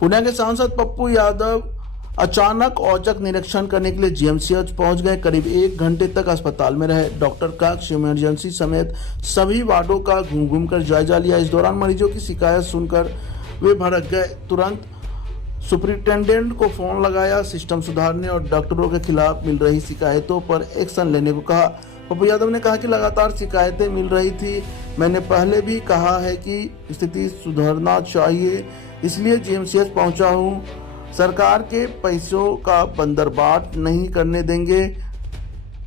पुणे के सांसद पप्पू यादव अचानक औचक निरीक्षण करने के लिए जीएमसीएच पहुंच गए। करीब 1 घंटे तक अस्पताल में रहे। डॉक्टर का इमरजेंसी समेत सभी वार्डों का घूम कर जायजा लिया। इस दौरान मरीजों की शिकायत सुनकर वे भड़क गए। तुरंत सुपरिटेंडेंट को फोन लगाया, सिस्टम सुधारने और डॉक्टरों के खिलाफ मिल रही शिकायतों पर एक्शन लेने को कहा। पप्पू यादव ने कहा कि लगातार शिकायतें मिल रही थी। मैंने पहले भी कहा है कि स्थिति सुधरना चाहिए, इसलिए जीएमसीएच पहुंचा हूं। सरकार के पैसों का बंदरबाट नहीं करने देंगे।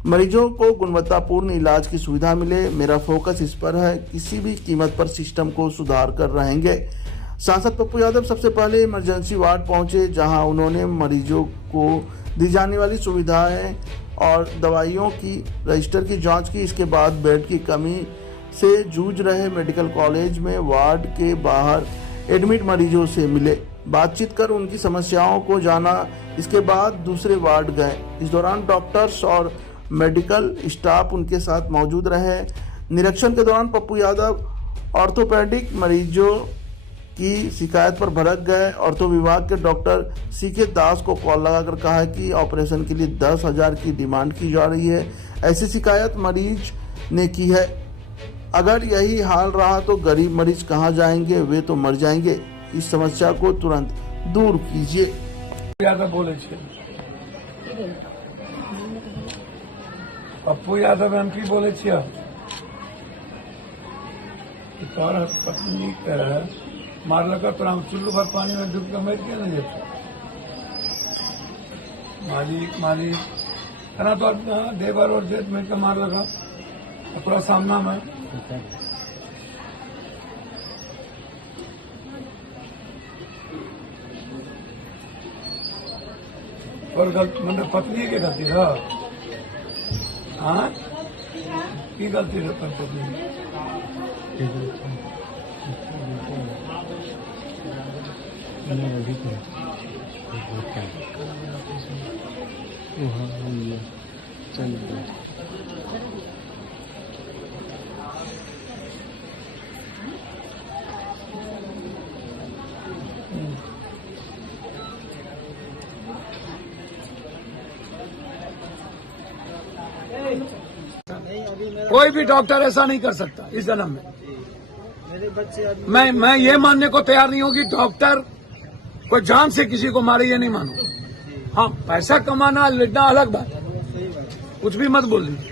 मरीजों को गुणवत्तापूर्ण इलाज की सुविधा मिले, मेरा फोकस इस पर है। किसी भी कीमत पर सिस्टम को सुधार कर रहेंगे। सांसद पप्पू यादव सबसे पहले इमरजेंसी वार्ड पहुंचे, जहां उन्होंने मरीजों को दी जाने वाली सुविधाएं और दवाइयों की रजिस्टर की जांच की। इसके बाद बेड की कमी से जूझ रहे मेडिकल कॉलेज में वार्ड के बाहर एडमिट मरीजों से मिले, बातचीत कर उनकी समस्याओं को जाना। इसके बाद दूसरे वार्ड गए। इस दौरान डॉक्टर्स और मेडिकल स्टाफ उनके साथ मौजूद रहे। निरीक्षण के दौरान पप्पू यादव ऑर्थोपेडिक मरीजों की शिकायत पर भड़क गए। ऑर्थो विभाग के डॉक्टर सीके दास को कॉल लगाकर कहा कि ऑपरेशन के लिए 10,000 की डिमांड की जा रही है। ऐसी शिकायत मरीज ने की है। अगर यही हाल रहा तो गरीब मरीज कहां जाएंगे, वे तो मर जाएंगे। इस समस्या को तुरंत दूर कीजिए। पप्पू यादव एमपी बोले पत्नी मारल तोरा चुल्लू भर पानी में डूब के मर के नहीं जेते मालिक तना तो देवर और जेठ में के मार लगा तोरा सामना में और मतलब पत्नी के गलती है। हाँ की गलती है पत्नी कोई भी डॉक्टर ऐसा नहीं कर सकता इस जन्म में। मैं ये मानने को तैयार नहीं हूं कि डॉक्टर कोई जान से किसी को मारे, ये नहीं मानू। हाँ, पैसा कमाना लड़ना अलग बात है, कुछ भी मत बोल लीजिए।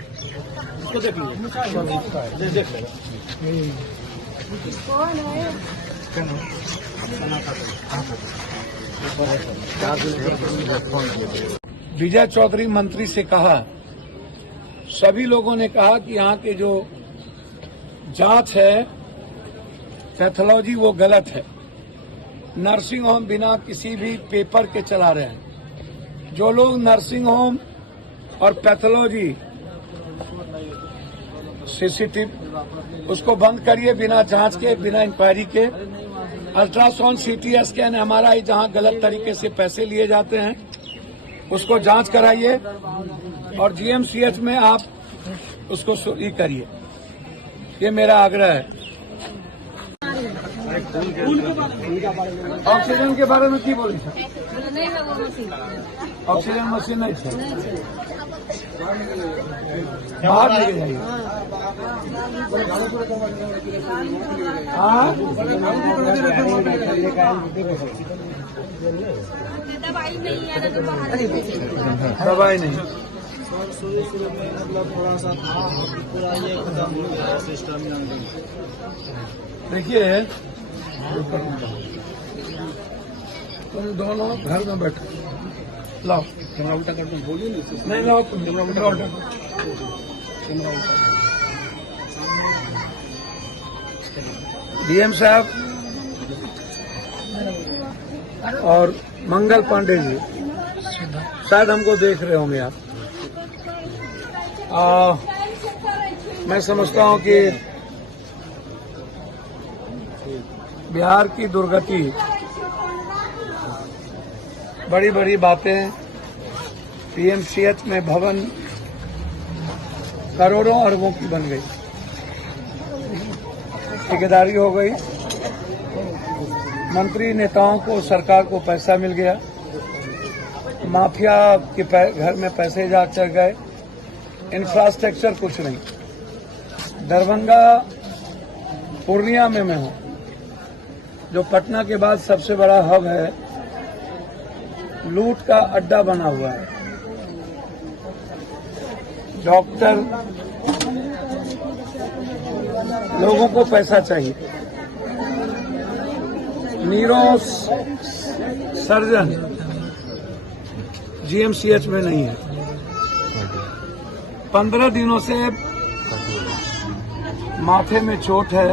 विजय चौधरी मंत्री से कहा, सभी लोगों ने कहा कि यहाँ के जो जांच है पैथोलॉजी वो गलत है। नर्सिंग होम बिना किसी भी पेपर के चला रहे हैं। जो लोग नर्सिंग होम और पैथोलॉजी सीसीटीवी उसको बंद करिए, बिना जांच के, बिना इंक्वायरी के। अल्ट्रासाउंड, सीटी स्कैन, एमआरआई जहां गलत तरीके से पैसे लिए जाते हैं उसको जांच कराइए और जीएमसीएच में आप उसको सुई करिए। ये मेरा आग्रह है। ऑक्सीजन के बारे में की बोली सर? ऑक्सीजन मशीन नहीं है, बाहर लेके जाइए। हाँ, दवाई नहीं मतलब थोड़ा सा पूरा ये खत्म हो गया सिस्टम। देखिए, तुम दोनों घर में बैठो, लाओ कैमरा उल्टा कर दूं, बोलिए नहीं, लाओ कैमरा उल्टा कैमरा उल्टा। डीएम साहब और मंगल पांडे जी शायद हमको देख रहे होंगे आप। मैं समझता हूं कि बिहार की दुर्गति, बड़ी बड़ी बातें, पीएमसीएच में भवन करोड़ों अरबों की बन गई, ठेकेदारी हो गई, मंत्री नेताओं को, सरकार को पैसा मिल गया, माफिया के घर में पैसे जा चढ़ गए, इंफ्रास्ट्रक्चर कुछ नहीं। दरभंगा पूर्णिया में मैं हूँ, जो पटना के बाद सबसे बड़ा हब है, लूट का अड्डा बना हुआ है। डॉक्टर, लोगों को पैसा चाहिए, नीरो सर्जन जीएमसीएच में नहीं है। 15 दिनों से माथे में चोट है,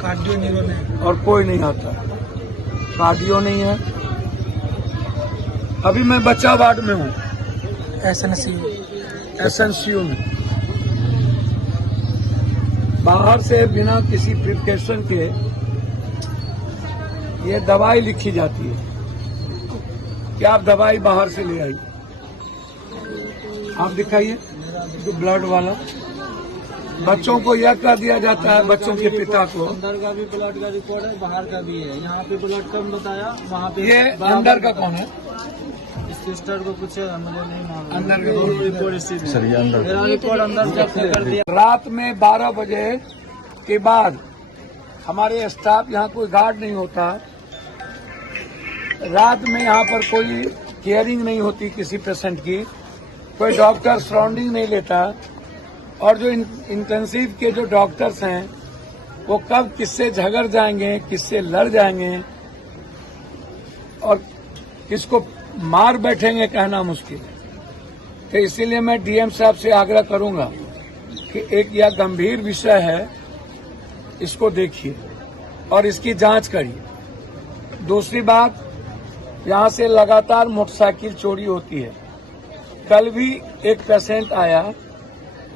कार्डियो नीरो ने और कोई नहीं आता। कार्डियो नहीं है। अभी मैं बच्चा वार्ड में हूँ, एसएनसीयू में। बाहर से बिना किसी प्रिस्क्रिप्शन के ये दवाई लिखी जाती है कि आप दवाई बाहर से ले आइए। आप दिखाइए ब्लड वाला। बच्चों को यह कह दिया जाता है, बच्चों के पिता को, अंदर का भी ब्लड का रिकॉर्ड है, बाहर का भी है। यहाँ पे ब्लड कम बताया, वहाँ पे ये अंदर का कौन है? सिस्टर को पूछे, मुझे नहीं मालूम। अंदर का रिपोर्ट मेरा रिकॉर्ड अंदर जब्त कर दिया। रात में 12 बजे के बाद हमारे स्टाफ, यहाँ कोई गार्ड नहीं होता, रात में यहाँ पर कोई केयरिंग नहीं होती किसी पेशेंट की, कोई डॉक्टर सराउंडिंग नहीं लेता, और जो इंटेंसिव के जो डॉक्टर्स हैं वो कब किससे झगड़ जाएंगे, किससे लड़ जाएंगे और किसको मार बैठेंगे कहना मुश्किल है। तो इसीलिए मैं डीएम साहब से आग्रह करूंगा कि एक यह गंभीर विषय है, इसको देखिए और इसकी जांच करिए। दूसरी बात, यहां से लगातार मोटरसाइकिल चोरी होती है। कल भी एक पेशेंट आया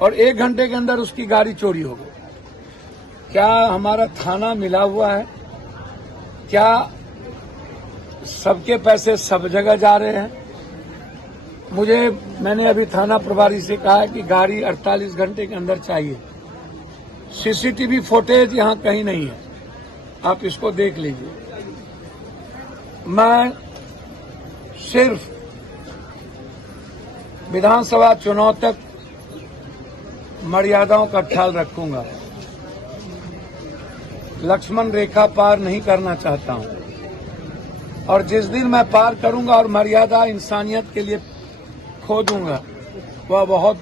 और 1 घंटे के अंदर उसकी गाड़ी चोरी हो गई। क्या हमारा थाना मिला हुआ है? क्या सबके पैसे सब जगह जा रहे हैं? मैंने अभी थाना प्रभारी से कहा है कि गाड़ी 48 घंटे के अंदर चाहिए। सीसीटीवी फुटेज यहाँ कहीं नहीं है, आप इसको देख लीजिए। मैं सिर्फ विधानसभा चुनाव तक मर्यादाओं का ख्याल रखूंगा। लक्ष्मण रेखा पार नहीं करना चाहता हूं, और जिस दिन मैं पार करूंगा और मर्यादा इंसानियत के लिए खो दूंगा, वह बहुत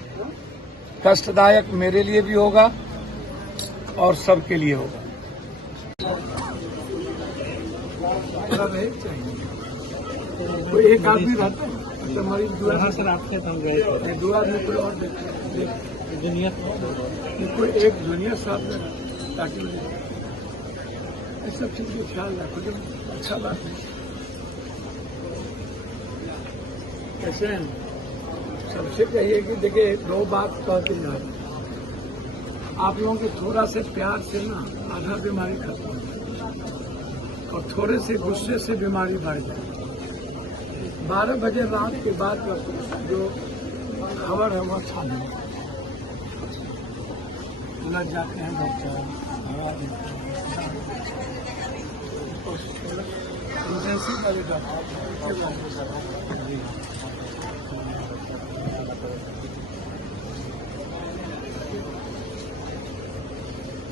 कष्टदायक मेरे लिए भी होगा और सबके लिए होगा। तो एक आदमी रहता है, तो मरीज दूर सर आपके हम गए थे। दो आदमी कोई और दुनिया कोई एक जूनियर साहब ने, ताकि इस सब चीज का ख्याल रखो, जो अच्छा बात है। कैसे हैं? सबसे कहिए कि देखिए, 2 बात कहते हैं, आप लोगों के थोड़ा से प्यार से ना आधा बीमारी खत्म हो, और थोड़े से गुस्से से बीमारी बढ़ जाए। 12 बजे रात के बाद जो खबर है वो अच्छा नहीं। लग जाते हैं डॉक्टर, इंटेंसिव वाले डॉक्टर।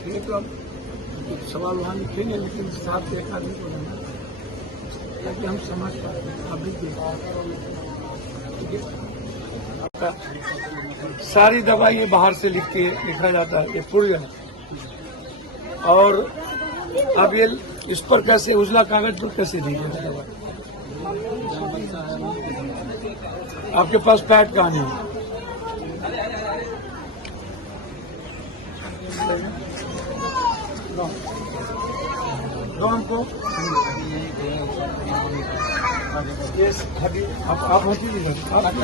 ये तो अब सवाल वहाँ लिखेंगे, लेकिन साफ एक आदमी को नहीं, ताकि हम समझ पाते हैं। अभी आपका सारी दवाई ये बाहर से लिखा जाता है, ये पूर्ण है। और अब ये इस पर कैसे, उजला कागज पर कैसे दीजिए दवाई? आपके पास पैड कहाँ है? दो हमको आप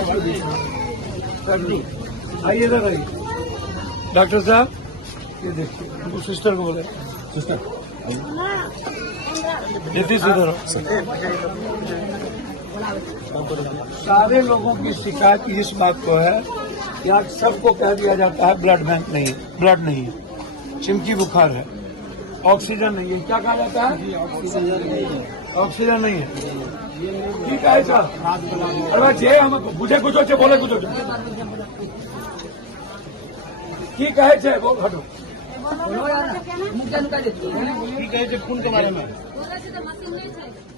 आइए इधर आइए। डॉक्टर साहब, ये देखिए, हमको सिस्टर को बोले, सिस्टर इधर। सारे लोगों की शिकायत इस बात को है कि आज सबको कह दिया जाता है ब्लड बैंक नहीं है, ब्लड नहीं है, चिमकी बुखार है। ऑक्सीजन नहीं है, क्या कहा जाता है? ऑक्सीजन नहीं है। ऑक्सीजन नहीं है, ठीक है सर। अरे जे हम बुझे कुछ हो बोले कुछ हो ठीक है वो हटो की कहै छै खून के बारे में? मशीन नहीं छै